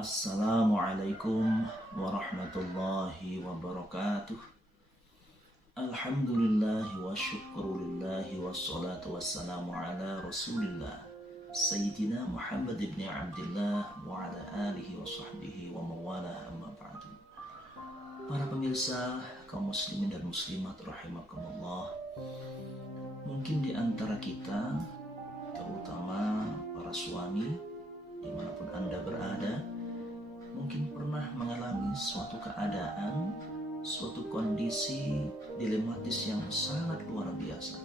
Assalamualaikum warahmatullahi wabarakatuh. Alhamdulillahi wa syukurulillahi wassalatu wassalamu ala rasulillah Sayyidina Muhammad ibn Abdillah wa ala alihi wa sahbihi wa mawala amma ba'du. Para pemirsa, kaum muslimin dan muslimat rahimakumullah, mungkin di antara kita, terutama para suami, dimanapun Anda berada, mungkin pernah mengalami suatu keadaan, suatu kondisi dilematis yang sangat luar biasa.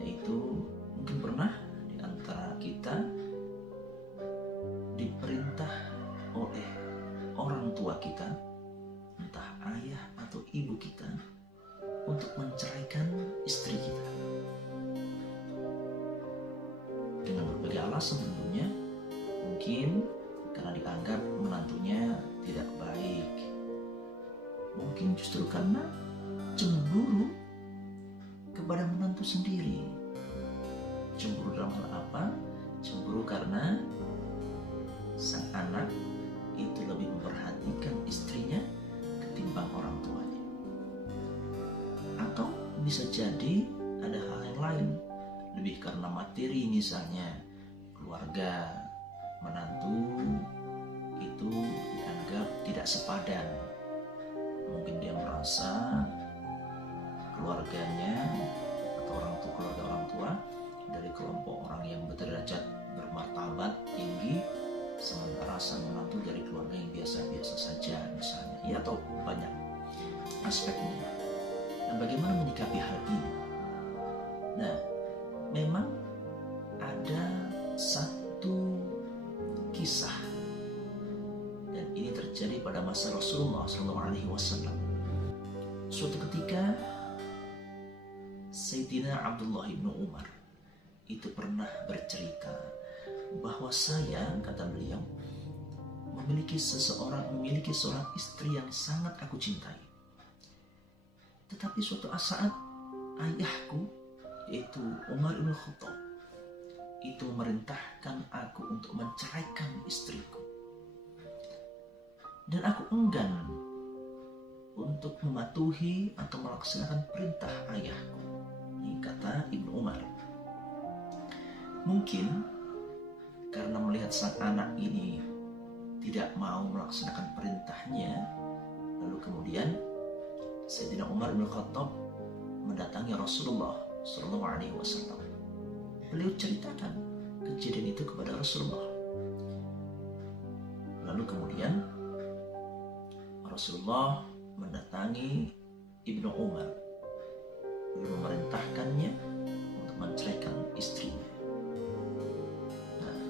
Yaitu mungkin pernah di antara kita diperintah oleh orang tua kita, entah ayah atau ibu kita, untuk menceraikan istri kita. Dengan berbagai alasan tentunya, mungkin karena dianggap menantunya tidak baik, mungkin justru karena cemburu kepada menantu sendiri. Cemburu dalam hal apa? Cemburu karena sang anak itu lebih memperhatikan istrinya ketimbang orang tuanya. Atau bisa jadi ada hal yang lain, lebih karena materi, misalnya keluarga menantu itu dianggap tidak sepadan. Mungkin dia merasa keluarganya atau keluarga orang tua dari kelompok orang yang berderajat, bermartabat tinggi, sementara sang menantu dari keluarga yang biasa-biasa saja misalnya, ya, atau banyak aspeknya. Nah, bagaimana menyikapi hal ini? Nah, memang ada satu kisah, dan ini terjadi pada masa Rasulullah SAW. Suatu ketika Sayyidina Abdullah bin Umar itu pernah bercerita bahwa saya, kata beliau, memiliki seorang istri yang sangat aku cintai. Tetapi suatu saat ayahku, yaitu Umar bin Khattab, itu memerintahkan aku untuk menceraikan istriku. Dan aku enggan untuk mematuhi atau melaksanakan perintah ayahku. Ini kata Ibnu Umar. Mungkin karena melihat sang anak ini tidak mau melaksanakan perintahnya, lalu kemudian Sayyidina Umar bin Khattab mendatangi Rasulullah SAW. Beliau ceritakan kejadian itu kepada Rasulullah. Lalu kemudian Rasulullah mendatangi Ibnu Umar, lalu memerintahkannya untuk menceraikan istrinya. Nah,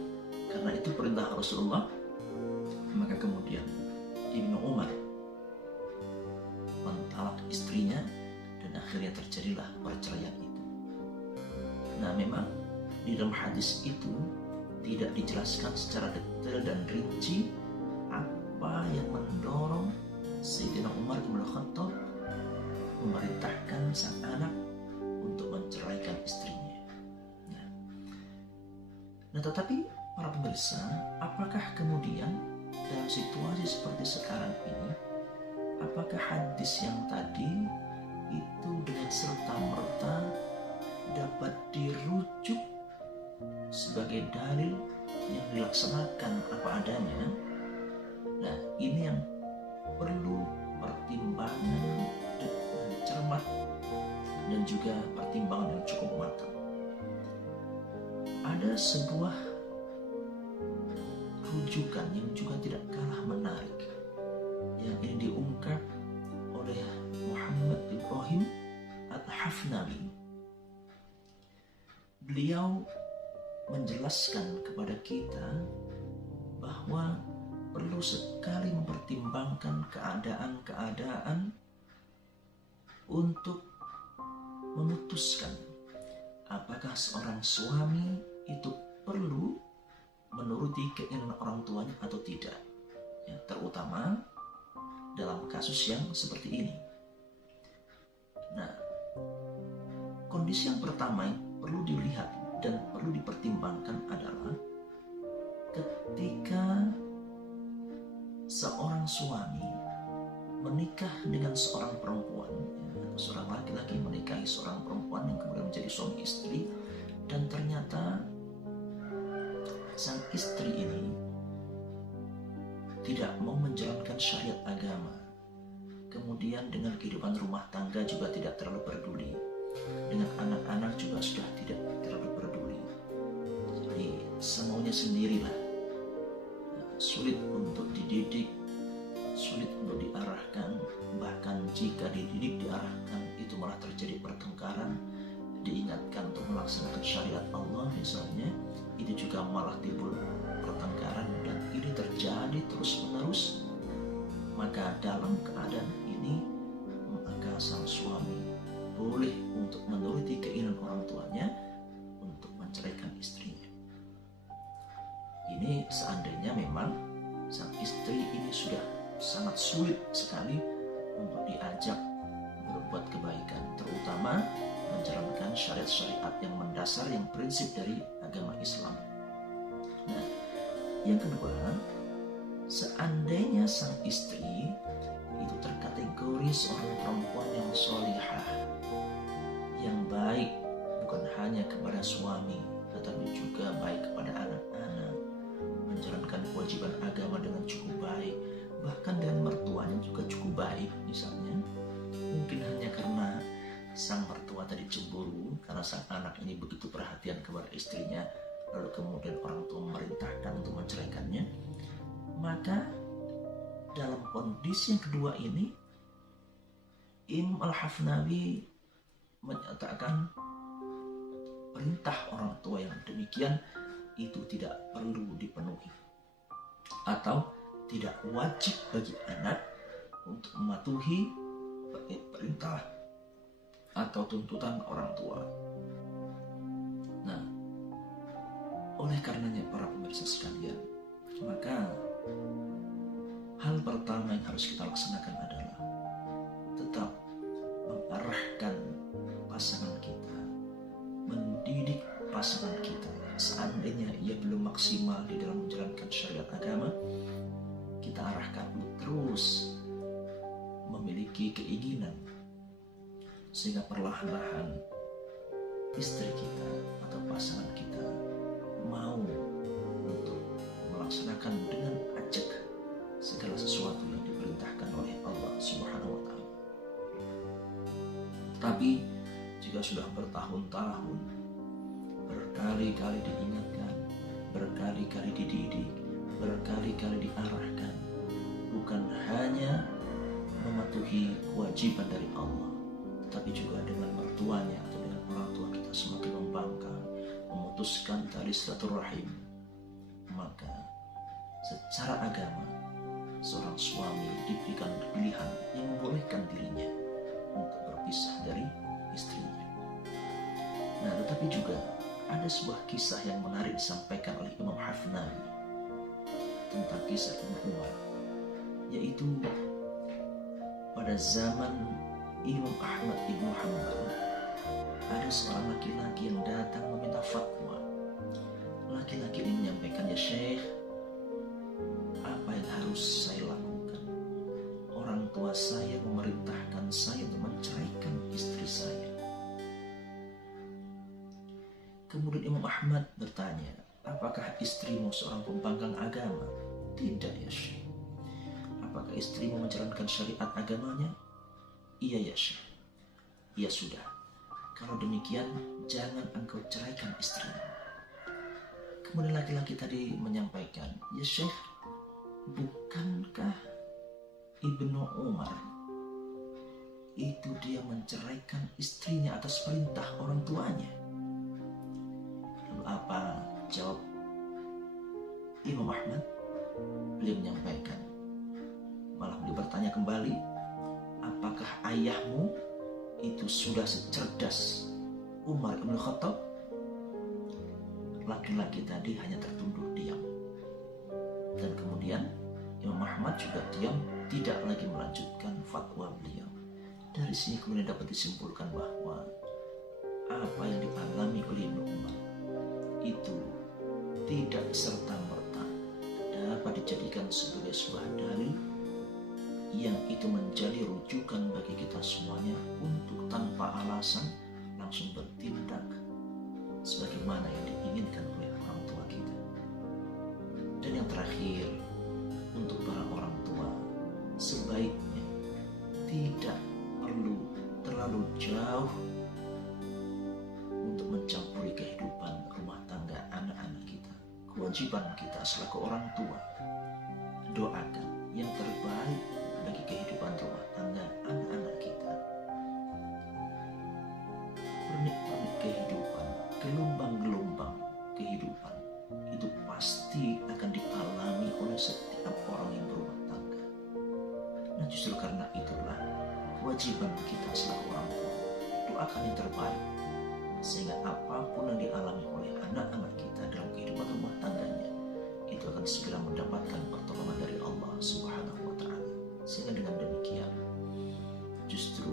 karena itu perintah Rasulullah, maka kemudian Ibnu Umar mentalak istrinya, dan akhirnya terjadilah perceraian itu. Nah, memang di dalam hadis itu tidak dijelaskan secara detail dan rinci apa yang mendorong Sayyidina Umar bin Khattab memerintahkan sang anak untuk menceraikan istrinya. Nah, tetapi para pemirsa, apakah kemudian dalam situasi seperti sekarang ini, apakah hadis yang tadi itu dengan serta-merta dapat dirujuk sebagai dalil yang dilaksanakan apa adanya? Nah, ini yang perlu pertimbangan dengan cermat dan juga pertimbangan yang cukup matang. Ada sebuah rujukan yang juga tidak kalah menarik, yang ini diungkap oleh Muhammad Ibrahim Al-Hafnawi. Beliau menjelaskan kepada kita bahwa perlu sekali mempertimbangkan keadaan-keadaan untuk memutuskan apakah seorang suami itu perlu menuruti keinginan orang tuanya atau tidak, ya, terutama dalam kasus yang seperti ini. Nah, kondisi yang pertama yang perlu dilihat dan perlu dipertimbangkan adalah ketika seorang suami menikah dengan seorang perempuan, atau seorang laki-laki menikahi seorang perempuan yang kemudian menjadi suami istri, dan ternyata sang istri ini tidak mau menjalankan syariat agama, kemudian dengan kehidupan rumah tangga juga tidak terlalu peduli, dengan anak-anak juga sudah tidak terlalu peduli, jadi semaunya sendirilah, sulit untuk dididik, sulit untuk diarahkan, bahkan jika dididik diarahkan itu malah terjadi pertengkaran, diingatkan untuk melaksanakan syariat Allah misalnya, itu juga malah timbul pertengkaran, dan ini terjadi terus-menerus. Maka dalam keadaan ini, maka sang suami boleh untuk menuruti keinginan orang tuanya untuk menceraikan istrinya. Ini seandainya memang sang istri ini sudah sangat sulit sekali untuk diajak berbuat kebaikan, terutama menjalankan syariat-syariat yang mendasar, yang prinsip dari agama Islam. Nah, yang kedua, seandainya sang istri itu terkategori seorang perempuan yang sholihah, yang baik bukan hanya kepada suami, tetapi juga baik kepada anak-anak, menjalankan kewajiban agama dengan cukup baik, bahkan dengan mertuanya juga cukup baik misalnya, mungkin hanya karena sang mertua tadi cemburu karena sang anak ini begitu perhatian kepada istrinya, lalu kemudian orang tua memerintahkan untuk menceraikannya. Maka dalam kondisi yang kedua ini, Imam Al-Hafnawi menyatakan perintah orang tua yang demikian itu tidak perlu dipenuhi, atau tidak wajib bagi anak untuk mematuhi perintah atau tuntutan orang tua. Nah, oleh karenanya para pemirsa sekalian, maka hal pertama yang harus kita laksanakan adalah tetap mengarahkan pasangan kita, mendidik pasangan kita. Seandainya ia belum maksimal di dalam menjalankan syariat agama, kita arahkan untuk terus memiliki keinginan, sehingga perlahan-lahan istri kita atau pasangan kita mau untuk melaksanakan dengan ajak segala sesuatu yang diperintahkan oleh Allah Subhanahu wa Ta'ala. Tapi jika sudah bertahun-tahun, berkali-kali diingatkan, berkali-kali dididik, berkali-kali diarahkan, bukan hanya mematuhi kewajiban dari Allah, tetapi juga dengan mertuanya atau dengan orang tua kita semakin membangkang, memutuskan tali silaturahim, maka secara agama seorang suami diberikan pilihan yang membolehkan dirinya untuk berpisah dari istrinya. Nah, tetapi juga ada sebuah kisah yang menarik disampaikan oleh Imam Hafnawi tentang kisah Ibnu Umar, yaitu pada zaman Imam Ahmad Ibnu Hanbal ada seorang laki-laki yang datang meminta fatwa. Laki-laki ini menyampaikan, "Ya Syekh, apa yang harus saya lakukan? Orang tua saya memerintahkan saya untuk menceraikan istri saya." Kemudian Imam Ahmad bertanya, "Apakah istrimu seorang pembangkang agama?" "Tidak ya Syekh." "Apakah istrimu menjalankan syariat agamanya?" "Iya ya Syekh." "Ya sudah, kalau demikian jangan engkau ceraikan istrimu." Kemudian laki-laki tadi menyampaikan, "Ya Syekh, bukankah Ibnu Umar itu dia menceraikan istrinya atas perintah orang tuanya?" Lalu apa jawab Imam Ahmad? Beliau menyampaikan, malah beliau bertanya kembali, "Apakah ayahmu itu sudah secerdas Umar Ibn Khattab?" Laki-laki tadi hanya tertunduk diam. Dan kemudian Imam Ahmad juga diam, tidak lagi melanjutkan fatwa beliau. Dari sini kemudian dapat disimpulkan bahwa apa yang dialami oleh Ibnu Umar itu tidak serta-merta dapat dijadikan sebagai sebuah dalil yang itu menjadi rujukan bagi kita semuanya untuk tanpa alasan langsung bertindak sebagaimana yang diinginkan oleh orang tua kita. Dan yang terakhir, untuk para orang tua, sebaiknya tidak perlu terlalu jauh untuk mencampuri kehidupan rumah tangga anak-anak kita. Kewajiban kita selaku orang tua, doakan yang terbaik bagi kehidupan rumah tangga anak-anak kita. Pernikmatan kehidupan, gelombang-gelombang kehidupan itu pasti akan dialami oleh setiap orang yang berumah tangga. Nah, justru karena itulah kewajiban kita selaku orang tua, doakan yang terbaik sehingga apapun yang dialami oleh anak-anak kita dalam kehidupan rumah tangganya itu akan segera mendapatkan pertolongan dari Allah Subhanahu wa Ta'ala. Sehingga dengan demikian justru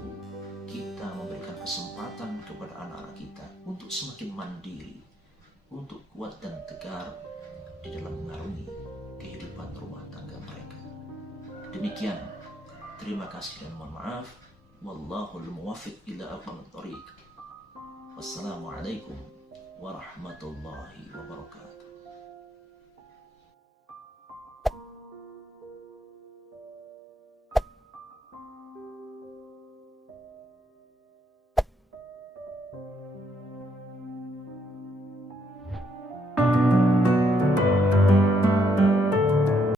kita memberikan kesempatan kepada anak-anak kita untuk semakin mandiri, untuk kuat dan tegar di dalam mengarungi kehidupan rumah tangga mereka. Demikian, terima kasih dan mohon maaf. Wallahul muwaffiq ila aqwamit thoriq. Wassalamualaikum warahmatullahi wabarakatuh.